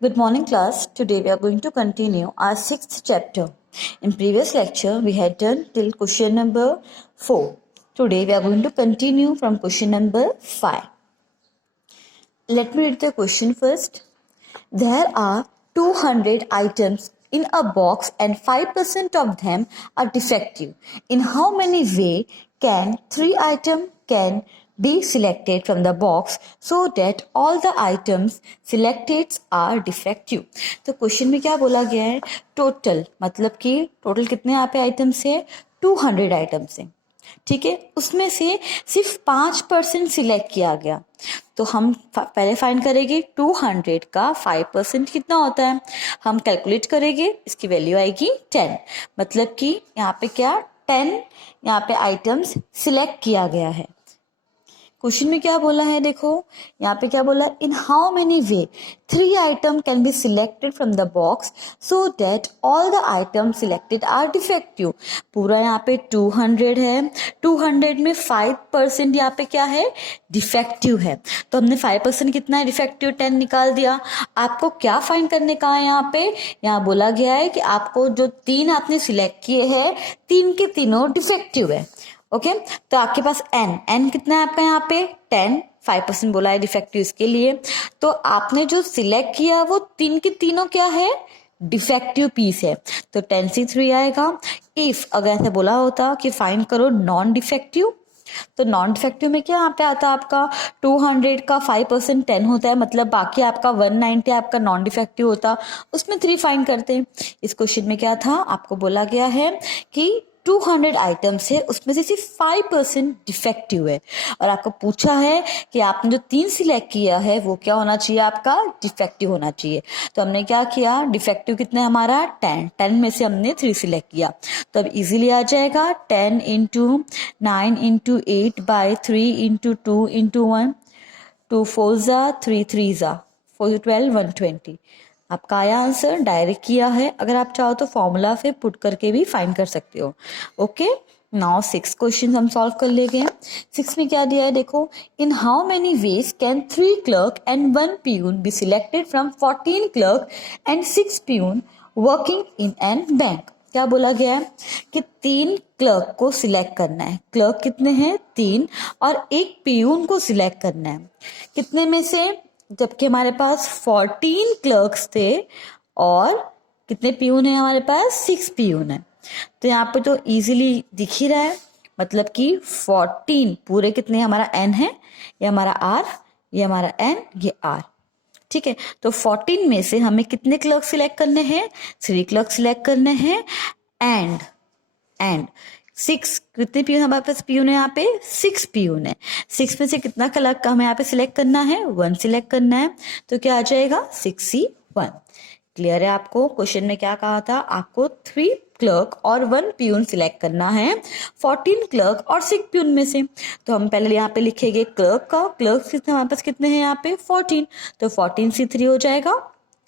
Good morning, class. Today we are going to continue our 6th chapter. In previous lecture, we had done till question number 4. Today we are going to continue from question number 5. Let me read the question first. There are 200 items in a box and 5% of them are defective. In how many ways can 3 items can be selected from the box so that all the items selected are defective? तो question में क्या बोला गया है? Total मतलब कि total कितने यहाँ पे आइटम्स है? 200 आइटम्स है. ठीक है, उसमें से सिर्फ 5% सिलेक्ट किया गया. तो हम पहले फाइंड करेंगे 200 का 5% कितना होता है. हम कैलकुलेट करेंगे, इसकी वैल्यू आएगी 10. मतलब कि यहाँ पे क्या 10 यहाँ पे आइटम्स सिलेक्ट किया गया है. क्वेश्चन में क्या बोला है, देखो यहाँ पे क्या बोला, in how many way 3 item can be selected from the box so that all the item selected are defective. पूरा यहाँ पे 200 है, 200 में 5% यहाँ पे क्या है, डिफेक्टिव है. तो हमने 5% कितना है डिफेक्टिव, 10 निकाल दिया. आपको क्या फाइंड करने का है यहाँ पे, यहाँ बोला गया है कि आपको जो 3 आपने सिलेक्ट किए हैं 3 के तीनों डिफेक्टिव है. ओके तो आपके पास एन कितना है आपका यहाँ पे 10, 5% बोला है डिफेक्टिव इसके लिए. तो आपने जो सिलेक्ट किया वो 3 के तीनों क्या है, डिफेक्टिव पीस है. तो 10 से 3 आएगा. इफ अगर ऐसे बोला होता कि फाइंड करो नॉन डिफेक्टिव, तो नॉन डिफेक्टिव में क्या यहाँ पे आता है आपका 200 का 5% 10 होता है, मतलब बाकी आपका 190 आपका नॉन डिफेक्टिव होता, उसमें 3 फाइंड करते हैं. इस क्वेश्चन में क्या था, आपको बोला गया है कि 200 आइटम्स है, उसमें से सिर्फ 5% डिफेक्टिव है. और आपको पूछा है कि आपने जो 3 सिलेक्ट किया है वो क्या होना चाहिए, आपका डिफेक्टिव होना चाहिए. तो हमने क्या किया, डिफेक्टिव कितना है हमारा 10 में से हमने 3 सिलेक्ट किया. तो अब इजीली आ जाएगा 10 into 9 into 8 by 3 into 2 into 1, 2 4 ज़ा 3 3 ज़ा 4 12 120. आपका आया आंसर, डायरेक्ट किया है. अगर आप चाहो तो फॉर्मूला पे पुट करके भी फाइंड कर सकते हो. ओके नाउ 6 क्वेश्चन हम सॉल्व कर लेंगे. 6 में क्या दिया है देखो, इन how many ways can 3 clerk and 1 peon B selected from 14 clerk and 6 peon working in an bank. क्या बोला गया है कि 3 क्लर्क को सिलेक्ट करना है. क्लर्क कितने हैं 3, और एक प्यून को सिलेक्ट करना है. कितने में से, जबकि हमारे पास 14 क्लर्क्स थे और कितने पीयून है हमारे पास, 6 पीयून है. तो यहाँ पे तो इजीली दिख ही रहा है, मतलब कि 14 पूरे कितने, हमारा एन है, ये हमारा आर, ये हमारा एन, ये आर. ठीक है, तो 14 में से हमें कितने क्लर्क सिलेक्ट करने हैं, 3 क्लर्क सिलेक्ट करने हैं. एंड 6 कितने पीयून हमारे पास, पीयून है यहाँ पे 6 पीयून है. 6 में से कितना क्लर्क का हमें यहाँ पे सिलेक्ट करना है, 1 सिलेक्ट करना है. तो क्या आ जाएगा 6C1. क्लियर है आपको. क्वेश्चन में क्या कहा था, आपको 3 क्लर्क और 1 प्यून सिलेक्ट करना है 14 क्लर्क और 6 प्यून में से. तो हम पहले यहाँ पे लिखेंगे क्लर्क का, क्लर्क कितने हमारे पास कितने हैं यहाँ पे 14, तो 14C3 हो जाएगा.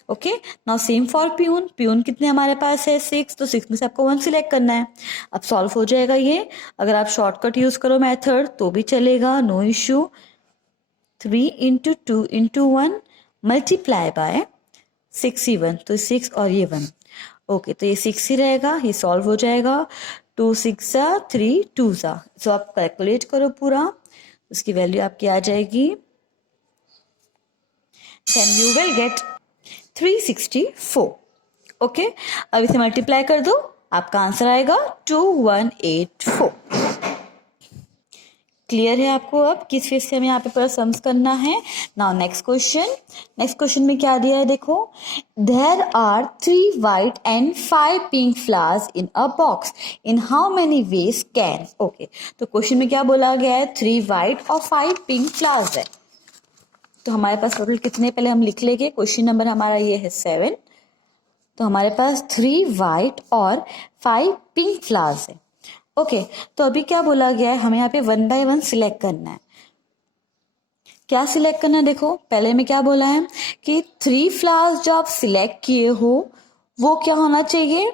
Okay now same for peon, peon कितने हमारे पास है 6, तो 6 में से आपको 1 सिलेक्ट करना है. अब सॉल्व हो जाएगा ये. अगर आप शॉर्टकट यूज करो मेथड तो भी चलेगा, no issue. 3 into 2 into 1 multiply by 6C1, तो 6 और ये 1. ओके तो ये 6 ही रहेगा, ये सॉल्व हो जाएगा. 2 6 ज़ा 3 2 ज़ा. सो आप कैलकुलेट करो पूरा, उसकी वैल्यू आपकी आ जाएगी, then you will get 364. Okay अब इसे मल्टीप्लाई कर दो, आपका आंसर आएगा 2184. क्लियर है आपको अब किस फेस से हमें यहाँ पे पूरा सम्स करना है. नाउ नेक्स्ट क्वेश्चन में क्या दिया है देखो, there are 3 white and 5 pink flowers in a box, in how many ways can. Okay तो क्वेश्चन में क्या बोला गया है, 3 वाइट और 5 पिंक फ्लावर्स है. तो हमारे पास टोटल कितने, पहले हम लिख लेंगे. क्वेश्चन नंबर हमारा ये है 7, तो हमारे पास 3 वाइट और 5 पिंक फ्लावर्स है. ओके तो अभी क्या बोला गया है, हमें यहाँ पे 1 बाय 1 सिलेक्ट करना है. क्या सिलेक्ट करना है देखो, पहले में क्या बोला है कि 3 फ्लावर्स जो आप सिलेक्ट किए हो वो क्या होना चाहिए,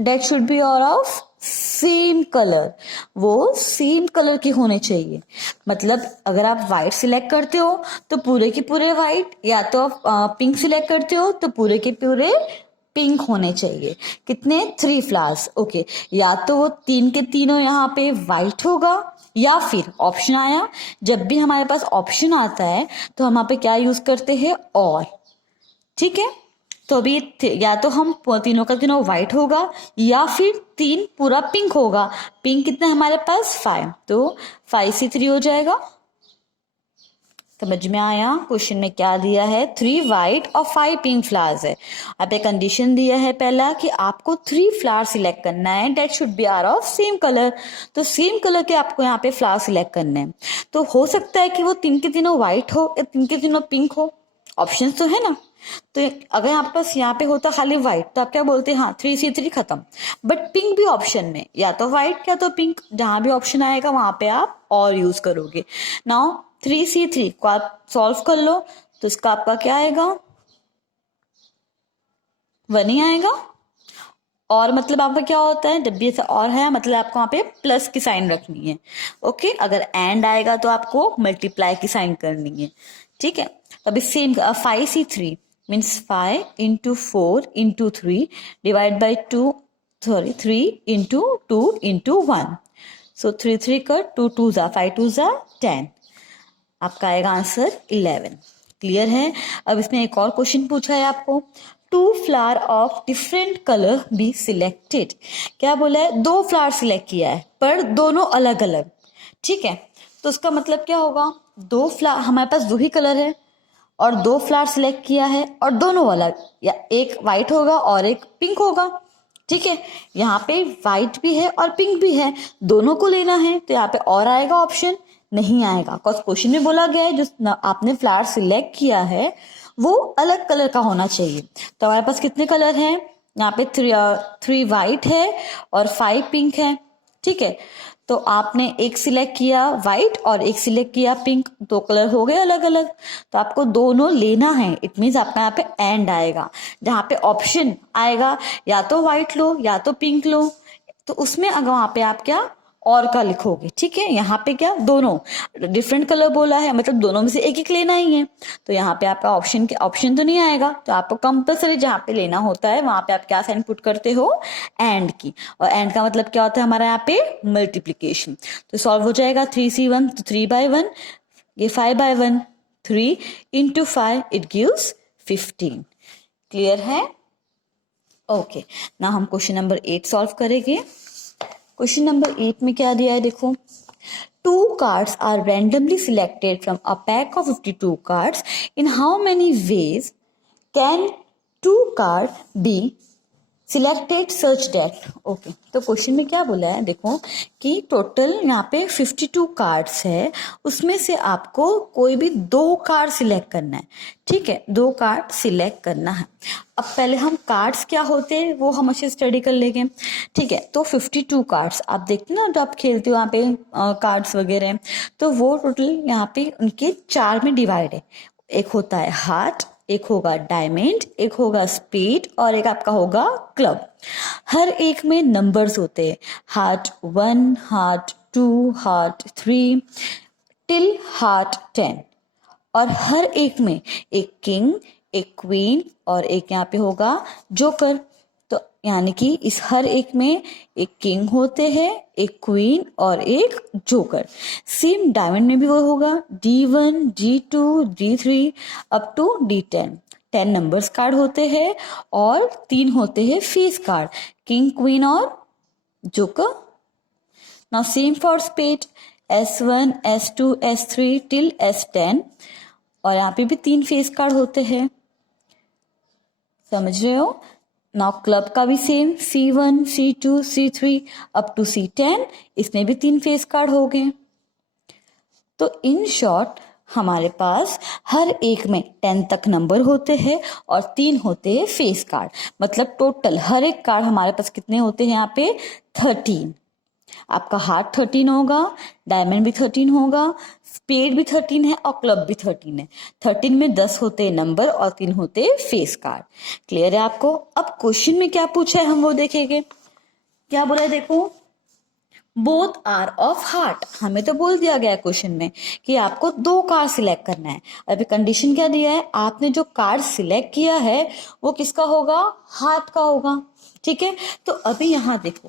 डेट शुड बी और ऑफ सेम कलर, वो सेम कलर के होने चाहिए। मतलब अगर आप व्हाइट सिलेक्ट करते हो तो पूरे के पूरे व्हाइट, या तो आप पिंक सिलेक्ट करते हो तो पूरे के पूरे पिंक होने चाहिए। कितने? 3 फ्लावर्स। ओके, या तो वो तीन के तीनों यहाँ पे व्हाइट होगा, या फिर ऑप्शन आया, जब भी हमारे पास ऑप्शन आता है तो हम यहाँ पे क्या यूज करते हैं? और। ठीक है, तो अभी या तो हम तीनों का तीनों व्हाइट होगा, या फिर तीन पूरा पिंक होगा। पिंक कितना है हमारे पास? 5, तो 5 से 3 हो जाएगा। समझ में आया? क्वेश्चन में क्या दिया है? 3 व्हाइट और 5 पिंक फ्लावर्स है। अब एक कंडीशन दिया है पहला कि आपको 3 फ्लावर सिलेक्ट करना है, that should be are of same colour. तो सेम कलर के आपको यहाँ पे फ्लावर सिलेक्ट करने हैं। तो हो सकता है कि वो तीन के तीनों व्हाइट हो या तीन के तीनों पिंक हो, ऑप्शन तो है ना। तो अगर आपके पास यहाँ पे होता खाली व्हाइट तो आप क्या बोलते हैं? हाँ, 3C3 खत्म। बट पिंक भी ऑप्शन में, या तो व्हाइट या तो पिंक, जहां भी ऑप्शन आएगा वहां पे आप और यूज करोगे। नाउ 3C3 को आप सॉल्व कर लो तो इसका आपका क्या आएगा? 1 ही आएगा। और मतलब आपका क्या होता है? जब भी ऐसा और है मतलब आपको वहां पे प्लस की साइन रखनी है। ओके, अगर एंड आएगा तो आपको मल्टीप्लाई की साइन करनी है। ठीक है, अभी same 5C3 means 5 into 4 into 3 divide by 3 into 2 into 1। सो 3 का 2 जा 5 जा 10। आपका आएगा आंसर 11। क्लियर है? अब इसमें एक और क्वेश्चन पूछा है आपको, 2 flower of different colour be selected. क्या बोला है? 2 फ्लावर सिलेक्ट किया है पर दोनों अलग अलग। ठीक है, तो उसका मतलब क्या होगा? 2 फ्लावर, हमारे पास 2 ही कलर है और 2 फ्लावर सिलेक्ट किया है और दोनों अलग, या एक व्हाइट होगा और एक पिंक होगा। ठीक है, यहाँ पे व्हाइट भी है और पिंक भी है, दोनों को लेना है, तो यहाँ पे और आएगा ऑप्शन? नहीं आएगा, बिकॉज क्वेश्चन में बोला गया है जो आपने फ्लावर सिलेक्ट किया है वो अलग कलर का होना चाहिए। तो हमारे पास कितने कलर हैं? यहाँ पे 3 व्हाइट है और 5 पिंक है। ठीक है, तो आपने एक सिलेक्ट किया व्हाइट और एक सिलेक्ट किया पिंक, 2 कलर हो गए अलग अलग। तो आपको दोनों लेना है, इट मीन्स आपका यहाँ पे एंड आएगा, जहाँ पे ऑप्शन आएगा या तो व्हाइट लो या तो पिंक लो, तो उसमें अगर वहां पे आप क्या और का लिखोगे। ठीक है, यहाँ पे क्या दोनों डिफरेंट कलर बोला है, मतलब दोनों में से एक एक लेना ही है, तो यहाँ पे आपका ऑप्शन तो नहीं आएगा, तो आपको कंपल्सरी जहाँ पे लेना होता है वहां पे आप क्या साइन पुट करते हो? एंड की। और एंड का मतलब क्या होता है हमारा यहाँ पे? मल्टीप्लीकेशन। तो सॉल्व हो जाएगा 3C1 तो 3/1, ये 5/1, 3 इंटू 5 इट गिव्स 15। क्लियर है? ओके, ना हम क्वेश्चन नंबर 8 सॉल्व करेंगे। क्वेश्चन नंबर 8 में क्या दिया है देखो, 2 cards are randomly selected from a pack of 52 cards. In how many ways can 2 cards be selected सर्च डेट? ओके, तो क्वेश्चन में क्या बोला है देखो कि टोटल यहाँ पे 52 कार्ड्स है, उसमें से आपको कोई भी 2 कार्ड सिलेक्ट करना है। ठीक है, 2 कार्ड सिलेक्ट करना है। अब पहले हम कार्ड्स क्या होते हैं वो हम अच्छे स्टडी कर लेंगे। ठीक है, तो 52 कार्ड्स आप देखते ना, तो आप खेलते हो वहाँ पे कार्ड्स वगैरह, तो वो टोटल यहाँ पे उनके 4 में डिवाइड है। एक होता है हार्ट, एक होगा डायमंड, एक होगा स्पेड और एक आपका होगा क्लब। हर एक में नंबर्स होते हैं, heart 1, heart 2, heart 3 till heart 10। और हर एक में एक किंग, एक क्वीन और एक यहाँ पे होगा जोकर। तो यानी कि इस हर एक में एक किंग होते हैं, एक क्वीन और एक जोकर। सेम डायमंड में भी वो होगा, D1, D2, D3 up to D10। 10 numbers card होते हैं और 3 होते हैं फेस कार्ड, किंग, क्वीन और joker. Now same for spade, S1, S2, S3 till S10, और यहाँ पे भी 3 फेस कार्ड होते हैं। समझ रहे हो? नाउ क्लब का भी same, C1, C2, C3 up to C10, इसमें भी 3 फेस कार्ड हो गए। तो इन शॉर्ट हमारे पास हर एक में 10 तक नंबर होते हैं और 3 होते हैं फेस कार्ड। मतलब टोटल हर एक कार्ड हमारे पास कितने होते हैं यहाँ पे? 13। आपका हार्ट 13 होगा, डायमंड भी 13 होगा, स्पेड भी 13 है और क्लब भी 13 है। 13 में 10 होते हैं नंबर और 3 होते हैं फेस कार्ड। क्लियर है आपको? अब क्वेश्चन में क्या पूछा है हम वो देखेंगे। क्या बोला है देखो, बोथ आर ऑफ हार्ट। हमें तो बोल दिया गया क्वेश्चन में कि आपको 2 कार्ड सिलेक्ट करना है। अभी कंडीशन क्या दिया है, आपने जो कार्ड सिलेक्ट किया है वो किसका होगा, हार्ट का होगा। ठीक है, तो अभी यहाँ देखो,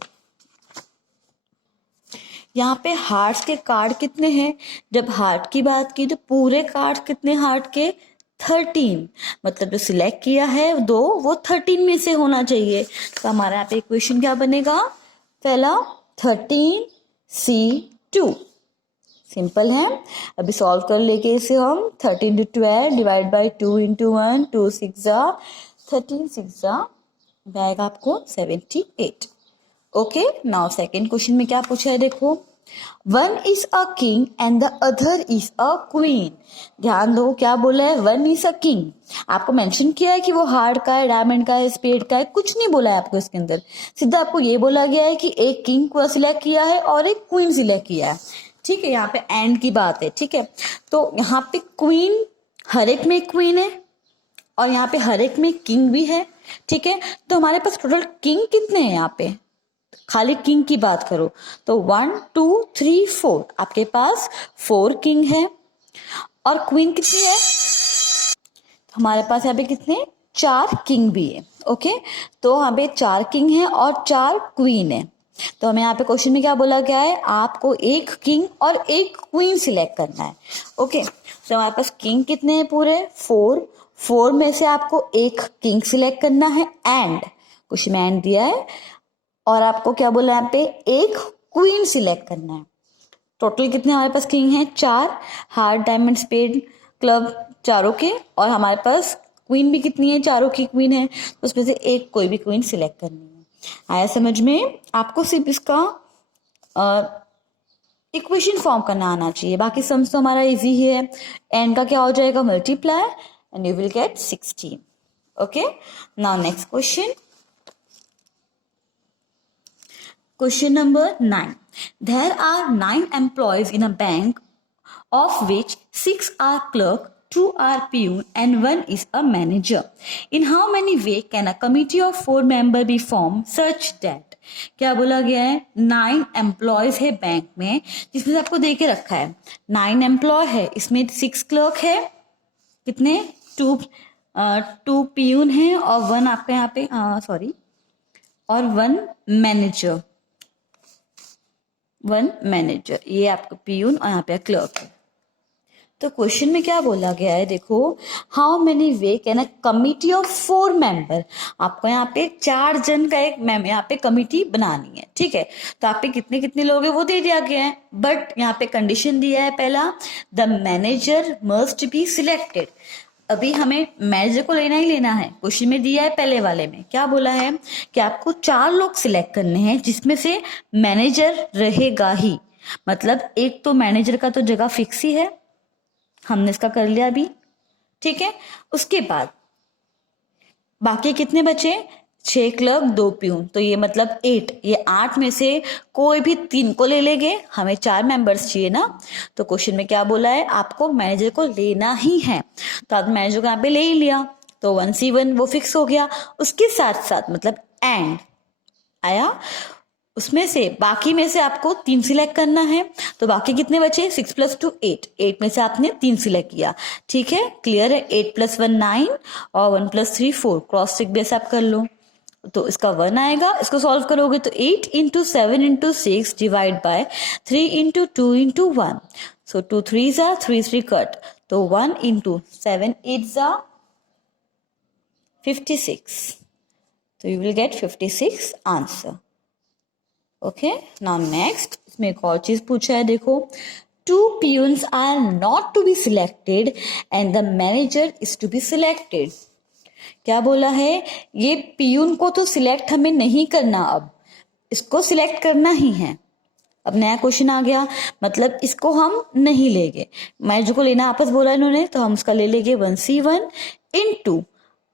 यहाँ पे हार्ट्स के कार्ड कितने हैं, जब हार्ट की बात की तो पूरे कार्ड कितने हार्ट के, 13। मतलब जो सिलेक्ट किया है 2 वो 13 में से होना चाहिए। तो हमारा यहाँ पे इक्वेशन क्या बनेगा, पहला 13C2। सिंपल है। अभी सॉल्व कर लेके इसे हम 13 to 12 डिवाइड बाई 2 into 1, 2 6 जा 13 6 जा आएगा आपको 78। ओके, नाउ सेकेंड क्वेश्चन में क्या पूछा है देखो, one is a king and the other is a queen. ध्यान दो क्या बोला है, वन इज अ किंग। आपको मेंशन किया है कि वो हार्ट का है, डायमंड का है, स्पेड का है, कुछ नहीं बोला है आपको इसके अंदर। सीधा आपको ये बोला गया है कि एक किंग को सिलेक्ट किया है और एक क्वीन सिलेक्ट किया है। ठीक है, यहाँ पे एंड की बात है। ठीक है, तो यहाँ पे क्वीन, हर एक में क्वीन है और यहाँ पे हर एक में किंग भी है। ठीक है, तो हमारे पास टोटल किंग कितने हैं, यहाँ पे खाली किंग की बात करो तो 1 2 3 4, आपके पास 4 किंग है। और क्वीन कितनी है, हमारे पास यहाँ पे कितने, 4 किंग भी है। ओके, तो यहाँ पे 4 किंग है और 4 क्वीन है। तो हमें यहाँ पे क्वेश्चन में क्या बोला गया है, आपको एक किंग और एक क्वीन सिलेक्ट करना है। ओके, तो हमारे पास किंग कितने हैं पूरे, 4 में से आपको एक किंग सिलेक्ट करना है एंड क्वेश्चन में एंड दिया है, और आपको क्या बोला यहाँ पे, एक क्वीन सिलेक्ट करना है। टोटल कितने हमारे पास किंग हैं, 4, हार्ट डायमंड स्पेड क्लब चारों के, और हमारे पास क्वीन भी कितनी है, चारों की क्वीन है, तो उसमें से एक कोई भी क्वीन सिलेक्ट करनी है। आया समझ में, आपको सिर्फ इसका इक्वेशन फॉर्म करना आना चाहिए, बाकी सम्स तो हमारा इजी ही है। एंड का क्या हो जाएगा, multiply and you will gate 16। Okay, now next question, question number 9. There are 9 employees in a bank, of which 6 are clerk, 2 are peon, and 1 is a manager. In how many way can a committee of 4 member be formed such that, क्या बोला गया है, 9 employees है bank में, जिसमें से आपको दे के रखा है 9 एम्प्लॉय है, इसमें 6 क्लर्क है, कितने, 2 पियून है और 1 आपका यहाँ पे सॉरी और 1 मैनेजर, 1 मैनेजर, ये आपका पियून और यहाँ पे क्लर्क है। तो क्वेश्चन में क्या बोला गया है देखो, how many way can a committee of 4 member, आपको यहाँ पे 4 जन का एक यहाँ पे कमिटी बनानी है। ठीक है, तो आप पे कितने कितने लोग हैं वो दे दिया गया है, बट यहाँ पे कंडीशन दिया है, पहला the manager must be selected. अभी हमें मैनेजर को लेना ही लेना है, क्वेश्चन में दिया है पहले वाले में क्या बोला है कि आपको 4 लोग सिलेक्ट करने हैं जिसमें से मैनेजर रहेगा ही, मतलब एक तो मैनेजर का तो जगह फिक्स ही है, हमने इसका कर लिया अभी। ठीक है, उसके बाद बाकी कितने बचे, 6 क्लर्क 2 प्यून, तो ये मतलब 8, ये 8 में से कोई भी 3 को ले लेंगे, हमें 4 मेंबर्स चाहिए ना। तो क्वेश्चन में क्या बोला है, आपको मैनेजर को लेना ही है, तो आप मैनेजर को यहाँ पे ले ही लिया, तो 1C1 वो फिक्स हो गया। उसके साथ साथ मतलब एंड आया, उसमें से बाकी में से आपको 3 सिलेक्ट करना है, तो बाकी कितने बचे, 6 + 2 8, 8 में से आपने 3 सिलेक्ट किया। ठीक है, क्लियर है, 8 + 1 9 और 1 + 3 4, क्रॉस चेक बेस आप कर लो, तो इसका 1 आएगा। इसको सॉल्व करोगे तो 8 × 7 × 6 divide by 3 × 2 × 1, so 2 3s are 3 3 cut, तो 1 × 7 8s are 56, तो you will gate 56 answer. Okay, now next, इसमें एक और चीज पूछा है देखो, 2 peons are not to be selected and the manager is to be selected। क्या बोला है, ये पियून को तो सिलेक्ट हमें नहीं करना, अब इसको सिलेक्ट करना ही है। अब नया क्वेश्चन आ गया, मतलब इसको हम नहीं लेंगे, मैनेजर को लेना आपस बोला इन्होंने, तो हम उसका ले लेंगे 1C1 ×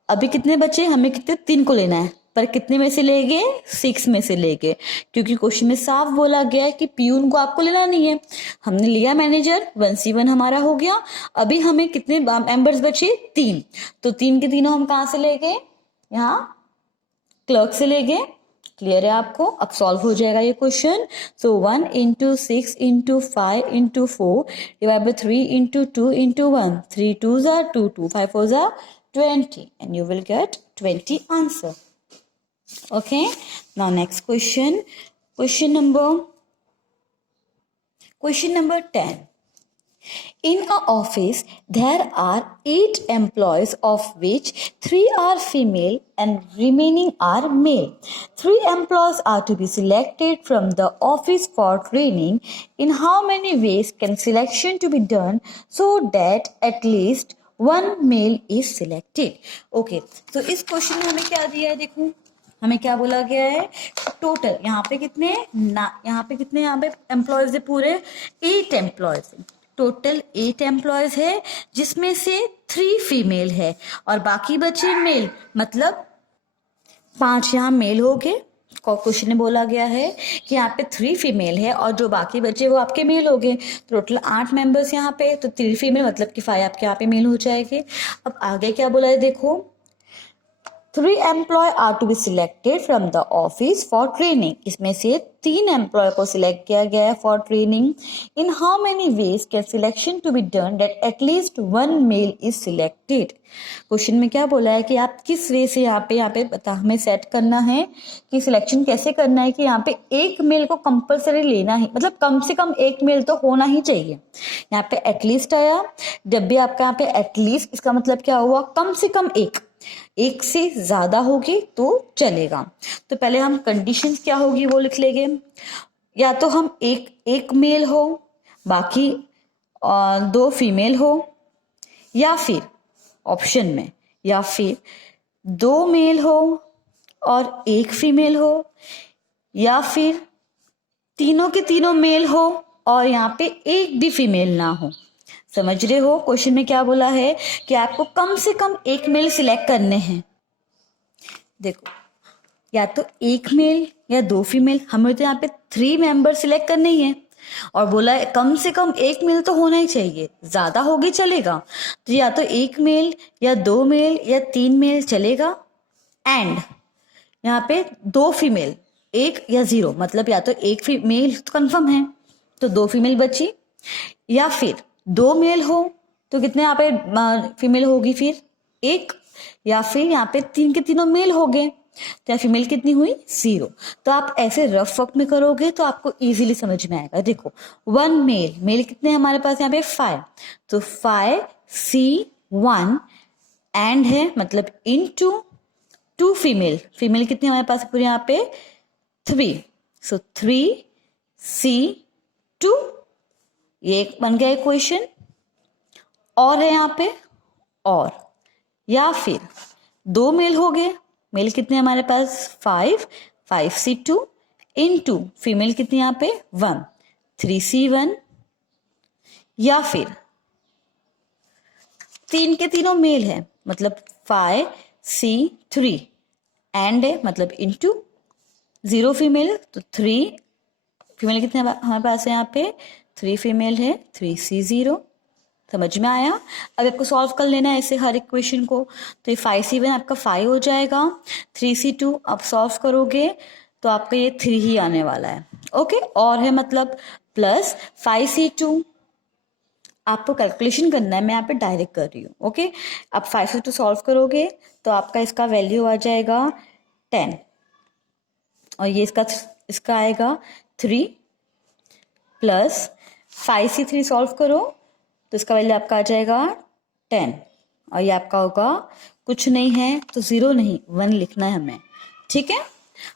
अभी कितने बचे, हमें कितने 3 को लेना है, पर कितने में से लेंगे, 6 में से लेंगे, क्योंकि क्वेश्चन में साफ बोला गया है कि पियून को आपको लेना नहीं है। हमने लिया मैनेजर, 1C1 हमारा हो गया। अभी हमें कितने मेंबर्स बचे, 3, तो 3 के तीनों हम कहाँ से लेंगे, यहाँ क्लर्क से लेंगे, क्लियर है आपको? अब सॉल्व हो जाएगा ये question. So 1 into 6 into 5 into 4 divided by 3 into 2 into 1. 3 2s are 2, 2 5 4s are 20, and you will get 20 answer. Okay, now next question. Question number 10. In an office, there are 8 employees, of which 3 are female and remaining are male. 3 employees are to be selected from the office for training. In how many ways can selection to be done so that at least one male is selected? Okay, so इस question में हमें क्या दिया है? देखो हमें क्या बोला गया है, टोटल यहाँ पे कितने एम्प्लॉयज है? पूरे 8 एम्प्लॉयज है. टोटल 8 एम्प्लॉयज है जिसमें से 3 फीमेल है और बाकी बचे मेल, मतलब 5 यहाँ मेल हो गए. क्वेश्चन में बोला गया है कि यहाँ पे 3 फीमेल है और जो बाकी बचे वो आपके मेल हो गए. टोटल 8 मेंबर्स यहाँ पे, तो 3 फीमेल मतलब कि 5 आपके यहाँ पे मेल हो जाएंगे. अब आगे क्या बोला है देखो, 3 employees are to be selected from the office for training. इसमें से 3 एम्प्लॉय को सिलेक्ट किया गया है for training. In how many ways can selection to be done that at least one male is selected. Question में क्या बोला है कि आप किस वे से यहाँ पे बता हमें सेट करना है कि सिलेक्शन कैसे करना है कि यहाँ पे एक मेल को कंपलसरी लेना ही, मतलब कम से कम एक मेल तो होना ही चाहिए. यहाँ पे एटलीस्ट आया, जब भी आपका यहाँ पे एटलीस्ट, इसका मतलब क्या हुआ, कम से कम एक से ज्यादा होगी तो चलेगा. तो पहले हम कंडीशंस क्या होगी वो लिख लेंगे. या तो हम एक मेल हो, बाकी 2 फीमेल हो, या फिर ऑप्शन में या फिर 2 मेल हो और 1 फीमेल हो, या फिर तीनों के तीनों मेल हो और यहाँ पे एक भी फीमेल ना हो. समझ रहे हो? क्वेश्चन में क्या बोला है कि आपको कम से कम एक मेल सिलेक्ट करने हैं. देखो या तो 1 मेल या 2 फीमेल, हमें तो यहाँ पे 3 मेंबर सिलेक्ट करने ही है और बोला है कम से कम एक मेल तो होना ही चाहिए, ज्यादा होगी चलेगा. तो या तो 1 मेल या 2 मेल या 3 मेल चलेगा. एंड यहाँ पे 2 फीमेल 1 या 0, मतलब या तो 1 फीमेल तो कंफर्म है तो 2 फीमेल बची, या फिर 2 मेल हो तो कितने यहाँ पे फीमेल होगी फिर 1, या फिर यहाँ पे 3 के तीनों मेल हो गए तो यहाँ फीमेल कितनी हुई 0. तो आप ऐसे रफ वर्क में करोगे तो आपको इजीली समझ में आएगा. देखो 1 मेल कितने हमारे पास यहाँ पे 5, तो 5 C1 एंड है मतलब इनटू 2 फीमेल कितने हमारे पास पूरे यहाँ पे 3, सो 3 C2. ये एक बन गया इक्वेशन. और है यहाँ पे और, या फिर 2 मेल हो गए, मेल कितने हमारे पास 5 C2 इनटू फीमेल कितनी यहाँ पे 1 3 C1, या फिर 3 के तीनों मेल है मतलब 5 C3 एंड है मतलब इनटू 0 फीमेल, तो 3 फीमेल कितने हमारे पास है यहाँ पे 3 फीमेल है 3 C0. समझ में आया? अब आपको सॉल्व कर लेना है ऐसे हर इक्वेशन को. तो ये 5 C1 आपका 5 हो जाएगा, 3 C2 आप सॉल्व करोगे तो आपका ये 3 ही आने वाला है. ओके, और है मतलब प्लस 5 C2 आपको कैलकुलेशन करना है, मैं यहाँ पे डायरेक्ट कर रही हूँ. ओके, अब 5 C2 सॉल्व करोगे तो आपका इसका वैल्यू आ जाएगा 10 और ये इसका आएगा 3 प्लस 5 C3 सॉल्व करो तो इसका वैल्यू आपका आ जाएगा 10 और ये आपका होगा कुछ नहीं है तो 0 नहीं 1 लिखना है हमें. ठीक है,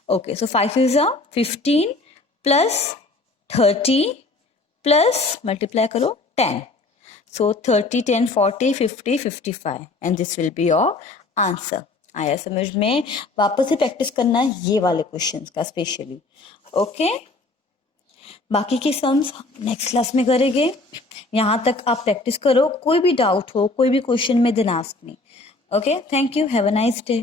okay. So 5 is 15 plus 30 plus multiply करो 10, सो 30 10 40 50 55 and this will be your answer. आया समझ में? वापस से प्रैक्टिस करना है ये वाले क्वेश्चंस का स्पेशली. ओके, बाकी के सम्स नेक्स्ट क्लास में करेंगे. यहाँ तक आप प्रैक्टिस करो, कोई भी डाउट हो कोई भी क्वेश्चन में then ask me. Okay, thank you, have a nice day.